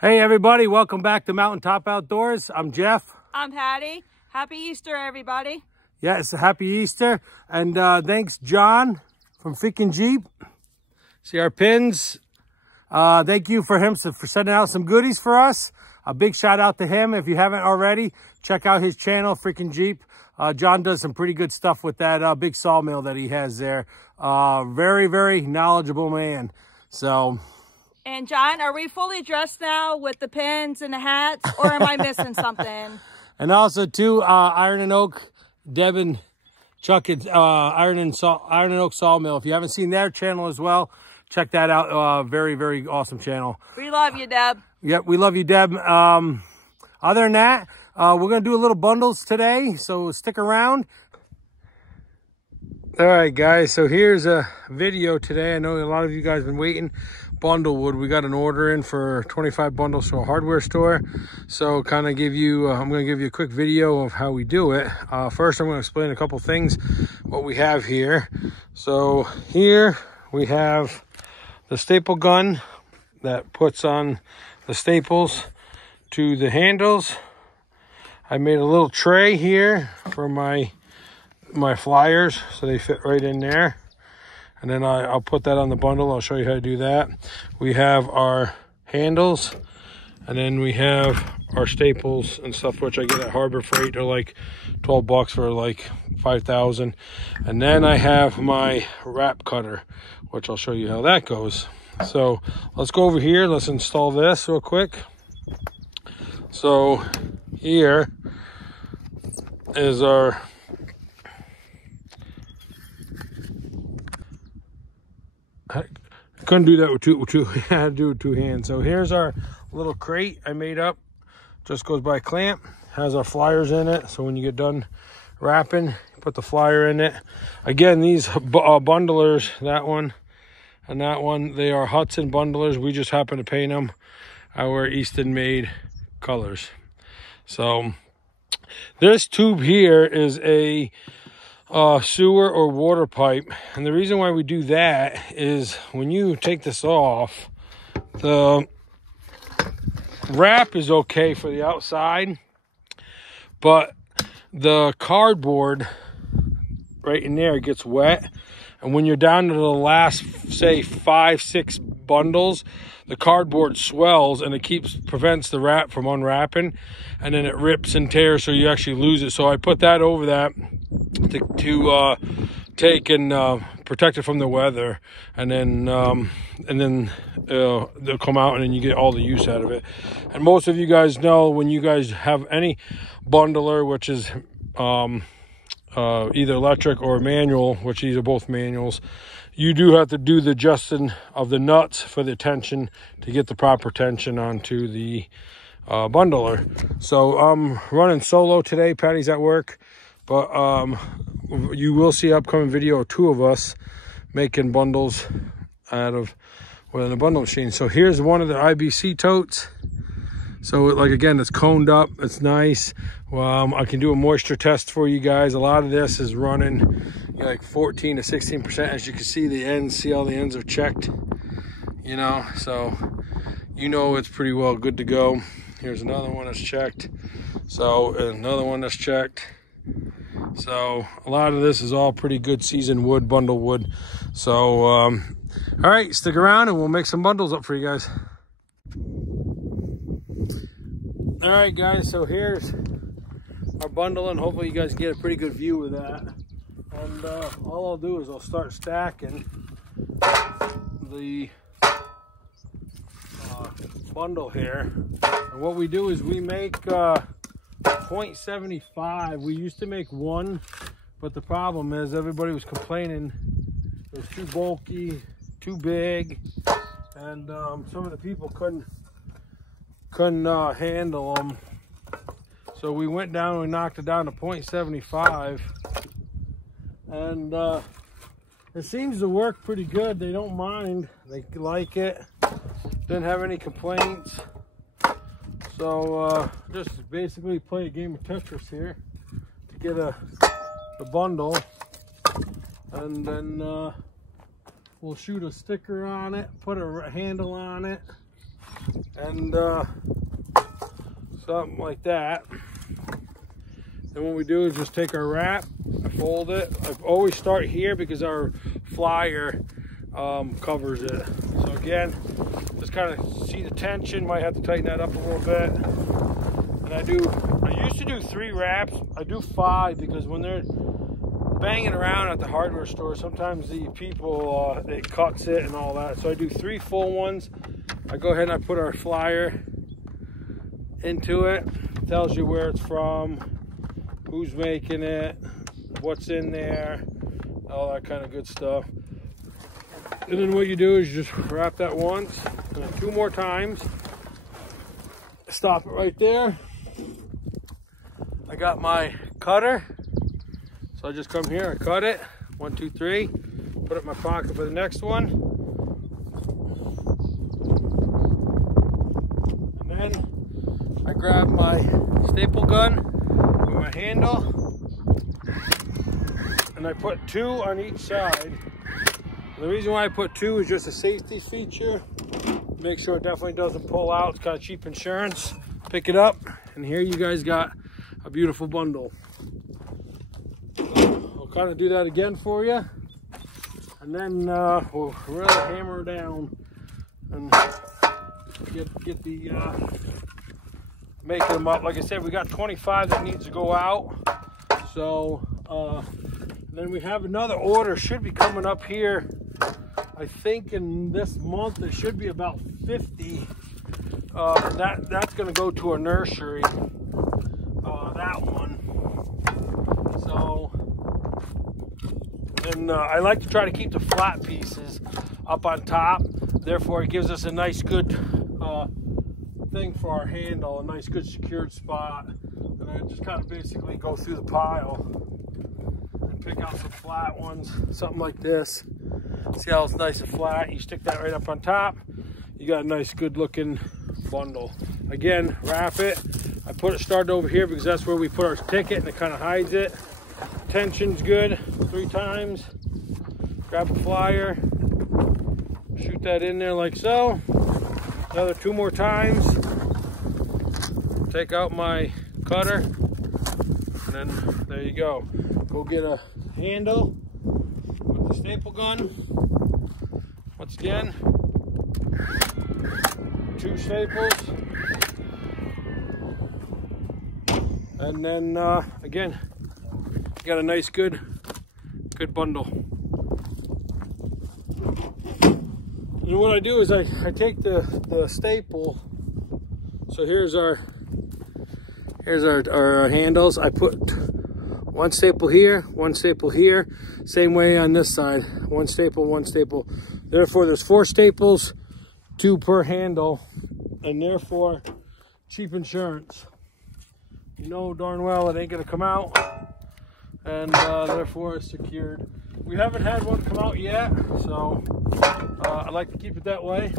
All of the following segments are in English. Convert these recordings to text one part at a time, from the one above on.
Hey everybody, welcome back to Mountaintop Outdoors. I'm Jeff. I'm Patty. Happy Easter, everybody. Yes, happy Easter. And thanks John from Freaking Jeep. See our pins. Thank you for him for sending out some goodies for us. A big shout out to him. If you haven't already, check out his channel, Freaking Jeep. John does some pretty good stuff with that big sawmill that he has there. Very, very knowledgeable man. So... And John, are we fully dressed now with the pins and the hats, or am I missing something? And also too, Iron and Oak, Deb and Chuck, Iron and Oak Sawmill. If you haven't seen their channel as well, check that out. Very, very awesome channel. We love you, Deb. Yep, we love you, Deb. Other than that, we're gonna do a little bundles today, so stick around. All right, guys. So here's a video today. I know a lot of you guys have been waiting. Bundle wood. We got an order in for 25 bundles to a hardware store. So kind of give you, I'm going to give you a quick video of how we do it. First, I'm going to explain a couple things, what we have here. So here we have the staple gun that puts on the staples to the handles. I made a little tray here for my flyers, so they fit right in there. And then I'll put that on the bundle. I'll show you how to do that. We have our handles, and then we have our staples and stuff, which I get at Harbor Freight. They're like 12 bucks for like 5,000. And then I have my wrap cutter, which I'll show you how that goes. So let's go over here. Let's install this real quick. So here is our... I couldn't do that with two. I had to do it with two hands. So here's our little crate I made up. Just goes by a clamp. Has our flyers in it. So when you get done wrapping, put the flyer in it. Again, these bundlers, that one and that one, they are Hudson bundlers. We just happen to paint them our Easton made colors. So this tube here is a sewer or water pipe, and the reason why we do that is when you take this off, the wrap is okay for the outside, but the cardboard right in there gets wet, and when you're down to the last, say 5-6 bundles, the cardboard swells and it prevents the wrap from unwrapping, and then it rips and tears, so you actually lose it. So I put that over that to take and protect it from the weather, and then they'll come out and then you get all the use out of it. And most of you guys know, when you guys have any bundler, which is either electric or manual, which these are both manuals, you do have to do the adjusting of the nuts for the tension to get the proper tension onto the bundler. So I'm running solo today. Patty's at work, but you will see upcoming video of two of us making bundles out of with a bundle machine. So here's one of the IBC totes. So like, again, it's coned up, it's nice. I can do a moisture test for you guys. A lot of this is running like 14 to 16%. As you can see, the ends, see all the ends are checked, you know, so you know it's pretty well good to go. Here's another one that's checked. So another one that's checked. So a lot of this is all pretty good seasoned wood, bundle wood. So all right, stick around and we'll make some bundles up for you guys. All right, guys, so here's our bundle, and hopefully you guys get a pretty good view of that. And all I'll do is I'll start stacking the bundle here. And what we do is we make 0.75. We used to make 1, but the problem is everybody was complaining it was too bulky, too big, and some of the people couldn't handle them. So we went down and we knocked it down to 0.75, and it seems to work pretty good. They don't mind, they like it, didn't have any complaints. So just basically play a game of Tetris here to get the bundle, and then we'll shoot a sticker on it, put a handle on it, and something like that. And what we do is just take our wrap, I fold it. I always start here because our flyer covers it. So again, just kind of see the tension, might have to tighten that up a little bit. And I used to do 3 wraps. I do 5 because when they're banging around at the hardware store, sometimes the people, it cuts it and all that. So I do 3 full ones. I go ahead and I put our flyer into it. It tells you where it's from, who's making it, what's in there, all that kind of good stuff. And then what you do is you just wrap that once, and then 2 more times. Stop it right there. I got my cutter, so I just come here, I cut it, 1, 2, 3, put it in my pocket for the next one. And then I grab my staple gun with my handle, and I put 2 on each side. And the reason why I put 2 is just a safety feature. Make sure it definitely doesn't pull out. It's kind of cheap insurance. Pick it up, and here you guys got a beautiful bundle. I'll kind of do that again for you, and then we'll really hammer down and get the making them up. Like I said, we got 25 that needs to go out. So then we have another order should be coming up here. I think in this month there should be about 50. That's going to go to a nursery. That one. So, and I like to try to keep the flat pieces up on top. Therefore, it gives us a nice, good thing for our handle, a nice, good secured spot. And I just kind of basically go through the pile and pick out some flat ones, something like this. See how it's nice and flat? You stick that right up on top. You got a nice, good-looking bundle. Again, wrap it. I put it started over here because that's where we put our ticket, and it kind of hides it. Tension's good. 3 times. Grab a flyer. Shoot that in there like so. Another 2 more times. Take out my cutter, and then there you go. Go get a handle with the staple gun. Once again, 2 staples, and then again, you got a nice good bundle. And what I do is I take the staple. So here's our handles. I put 1 staple here, 1 staple here. Same way on this side. 1 staple, 1 staple. Therefore, there's 4 staples, 2 per handle, and therefore, cheap insurance. You know darn well it ain't gonna come out, and therefore it's secured. We haven't had one come out yet, so I like to keep it that way.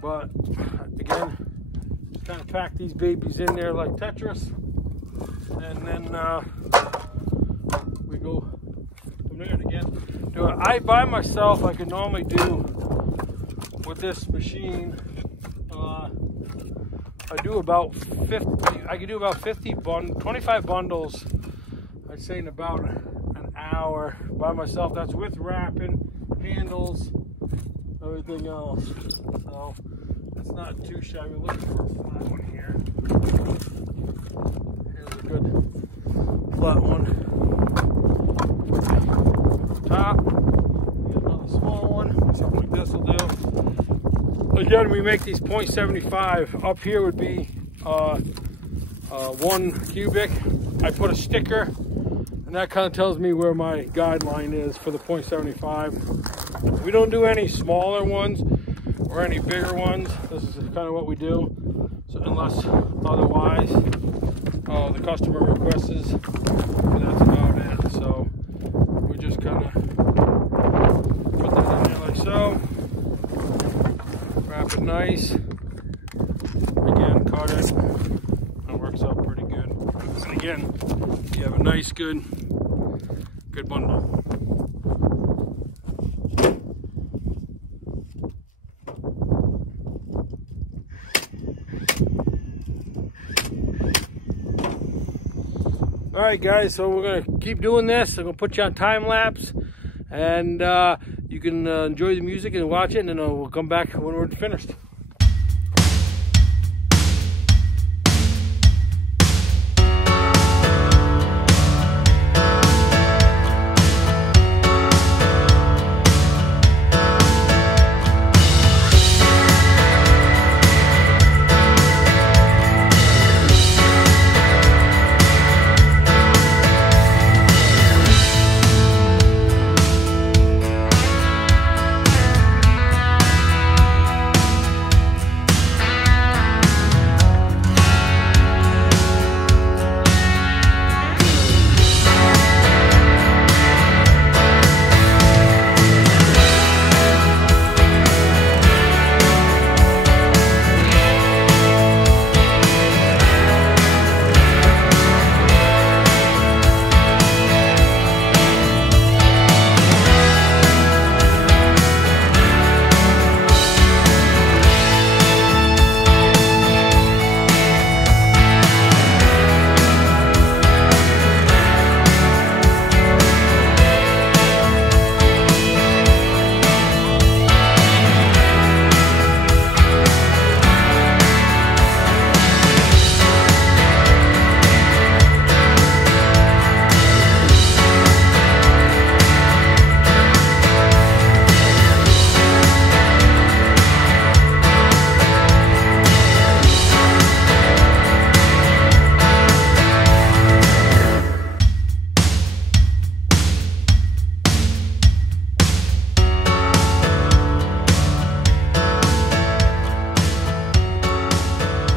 But again, just kind of pack these babies in there like Tetris, and then we go from there. And again, do it. I by myself, I can normally do with this machine. I do about 50. I can do about 25 bundles. I'd say in about an hour by myself. That's with wrapping, handles, everything else. So it's not too shabby. Looking for a flat one here. Here's a good flat one. Top. Here's another small one. Something like this will do. Again, we make these 0.75. Up here would be 1 cubic. I put a sticker, and that kind of tells me where my guideline is for the 0.75. We don't do any smaller ones or any bigger ones. This is kind of what we do. So unless otherwise the customer requests, that's about it. So we just kind of put that in there like so. Wrap it nice. Again, cut it. That works out pretty good. And again, you have a nice, good bundle. All right, guys, so we're gonna keep doing this. I'm gonna put you on time lapse, and you can enjoy the music and watch it, and then we'll come back when we're finished.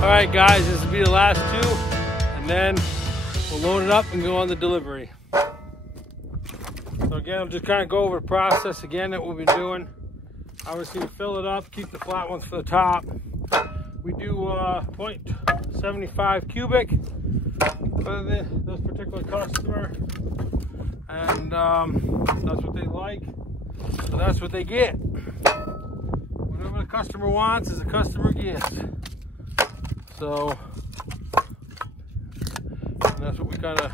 All right, guys, this will be the last two, and then we'll load it up and go on the delivery. So again, I'll just kind of go over the process again that we've been doing. Obviously, we fill it up, keep the flat ones for the top. We do 0.75 cubic for this particular customer, and that's what they like, so that's what they get. Whatever the customer wants is the customer gets. So that's what we kind of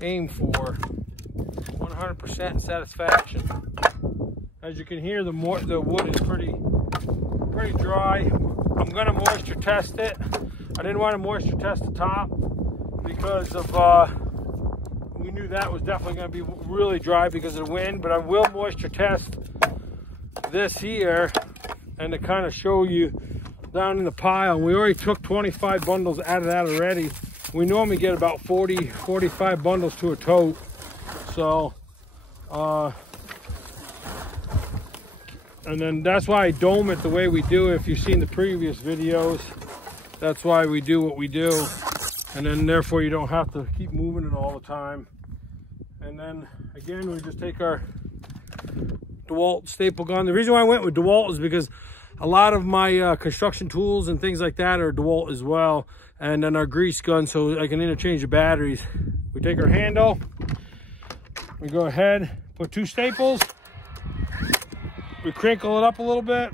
aim for, 100% satisfaction. As you can hear, the wood is pretty dry. I'm gonna moisture test it. I didn't want to moisture test the top because of we knew that was definitely going to be really dry because of the wind, but I will moisture test this here and to kind of show you down in the pile. We already took 25 bundles out of that already. We normally get about 45 bundles to a tote. So and then that's why I dome it the way we do. If you've seen the previous videos, that's why we do what we do. And then therefore you don't have to keep moving it all the time. And then again, we just take our DeWalt staple gun. The reason why I went with DeWalt is because a lot of my construction tools and things like that are DeWalt as well. And then our grease gun, so I can interchange the batteries. We take our handle, we go ahead, put 2 staples, we crinkle it up a little bit,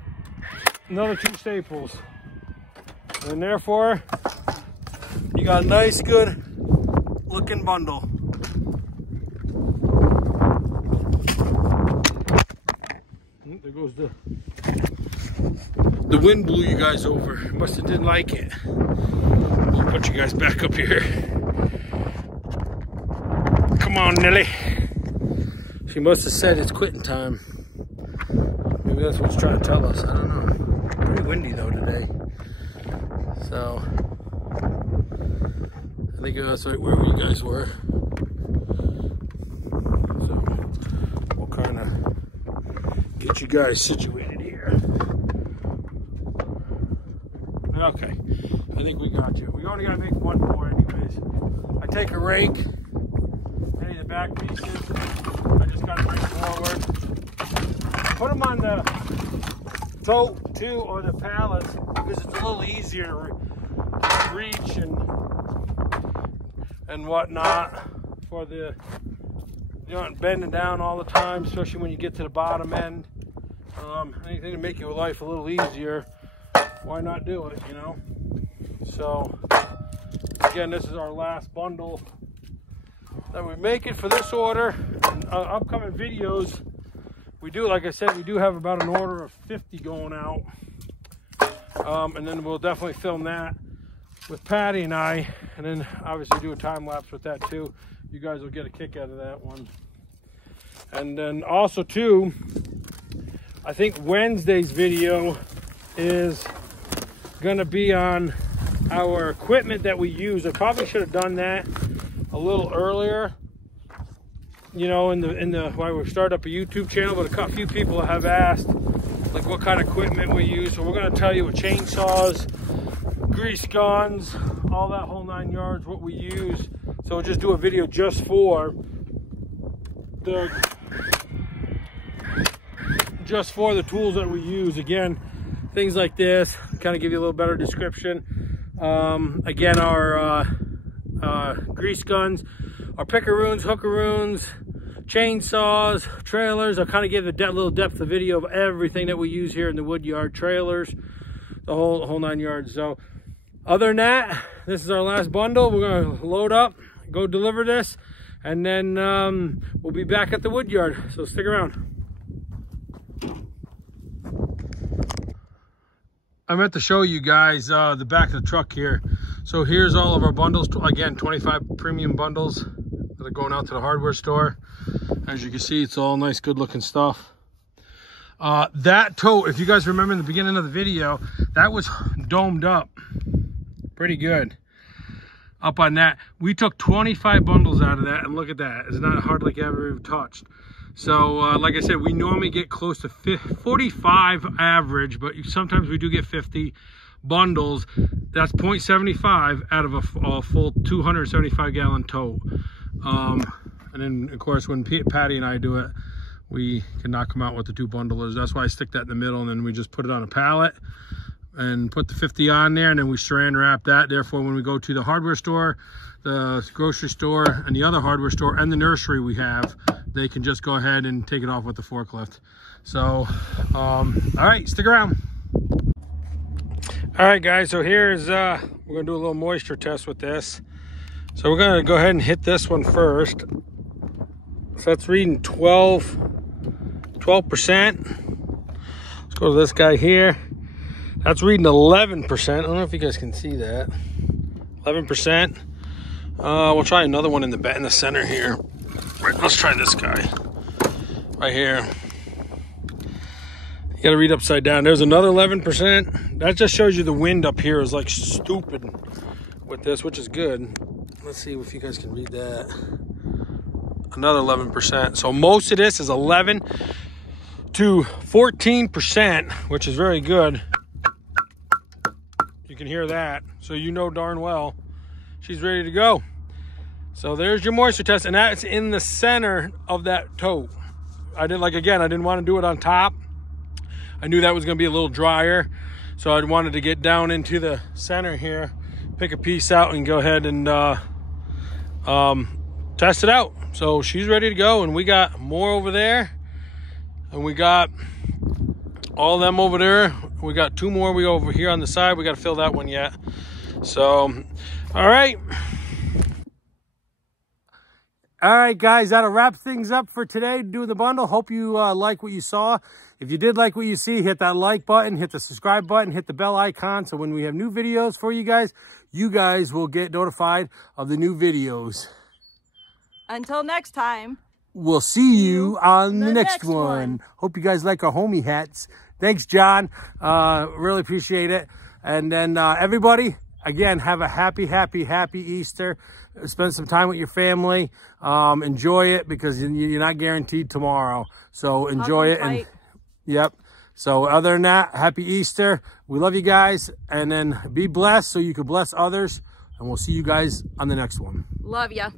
another 2 staples. And therefore, you got a nice, good looking bundle. There goes the wind blew you guys over. Must have didn't like it. We'll put you guys back up here. Come on, Nelly. She must have said it's quitting time. Maybe that's what it's trying to tell us. I don't know. Pretty windy though today. So I think that's right where you guys were. So we'll kind of get you guys situated here. Okay, I think we got you. We only gotta make one more anyways. I take a rake, any of the back pieces, I just gotta bring forward. Put them on the tote too, or the pallets, because it's a little easier to reach and whatnot for the, you know, bending down all the time, especially when you get to the bottom end. Anything to make your life a little easier, why not do it, you know? So Again, this is our last bundle that we make it for this order. And, upcoming videos, we do, like I said, we do have about an order of 50 going out. And then we'll definitely film that with Patty and I, and then obviously do a time lapse with that too. You guys will get a kick out of that one. And then also too, I think Wednesday's video is gonna be on our equipment that we use. I probably should have done that a little earlier, you know, in the while we start up a YouTube channel, but a few people have asked like what kind of equipment we use. So we're gonna tell you what chainsaws, grease guns, all that whole 9 yards, what we use. So we'll just do a video just for the tools that we use. Again, things like this, kind of give you a little better description. Again, our grease guns, our pickaroons, hookaroons, chainsaws, trailers. I'll kind of give a little depth of video of everything that we use here in the wood yard, trailers, the whole 9 yards. So other than that, this is our last bundle. We're gonna load up, go deliver this, and then we'll be back at the wood yard. So stick around. I meant to show you guys the back of the truck here. So here's all of our bundles. Again, 25 premium bundles that are going out to the hardware store. As you can see, it's all nice, good looking stuff. That tote, if you guys remember in the beginning of the video, that was domed up pretty good up on that. We took 25 bundles out of that, and look at that. It's not hardly ever touched. So like I said, we normally get close to 45 average, but sometimes we do get 50 bundles. That's 0.75 out of a full 275 gallon tote. And then of course when Patty and I do it, we can knock them out with the 2 bundlers. That's why I stick that in the middle, and then we just put it on a pallet and put the 50 on there, and then we saran wrap that. Therefore, when we go to the hardware store, the grocery store, and the other hardware store, and the nursery we have, they can just go ahead and take it off with the forklift. So, all right, stick around. All right, guys, so here's, we're gonna do a little moisture test with this. So we're gonna go ahead and hit this one first. So that's reading 12%. Let's go to this guy here. That's reading 11%. I don't know if you guys can see that. 11%. We'll try another one in the center here. Right, let's try this guy right here. You gotta read upside down. There's another 11%. That just shows you the wind up here is like stupid with this, which is good. Let's see if you guys can read that. Another 11%. So most of this is 11 to 14%, which is very good. You can hear that, so you know darn well she's ready to go. So there's your moisture test, and that's in the center of that tote. I didn't want to do it on top. I knew that was going to be a little drier, so I wanted to get down into the center here, pick a piece out, and go ahead and test it out. So she's ready to go, and we got more over there, and we got all of them over there. We got 2 more we go over here on the side. We got to fill that one yet. So, all right. All right, guys, that'll wrap things up for today. Do the bundle. Hope you like what you saw. If you did like what you see, hit that like button, hit the subscribe button, hit the bell icon. So when we have new videos for you guys will get notified of the new videos. Until next time. We'll see you on the next one. Hope you guys like our homie hats. Thanks, John. Really appreciate it. And then everybody, again, have a happy Easter. Spend some time with your family. Enjoy it, because you're not guaranteed tomorrow. So enjoy it. And yep. So other than that, happy Easter. We love you guys. And then be blessed so you can bless others. And we'll see you guys on the next one. Love ya.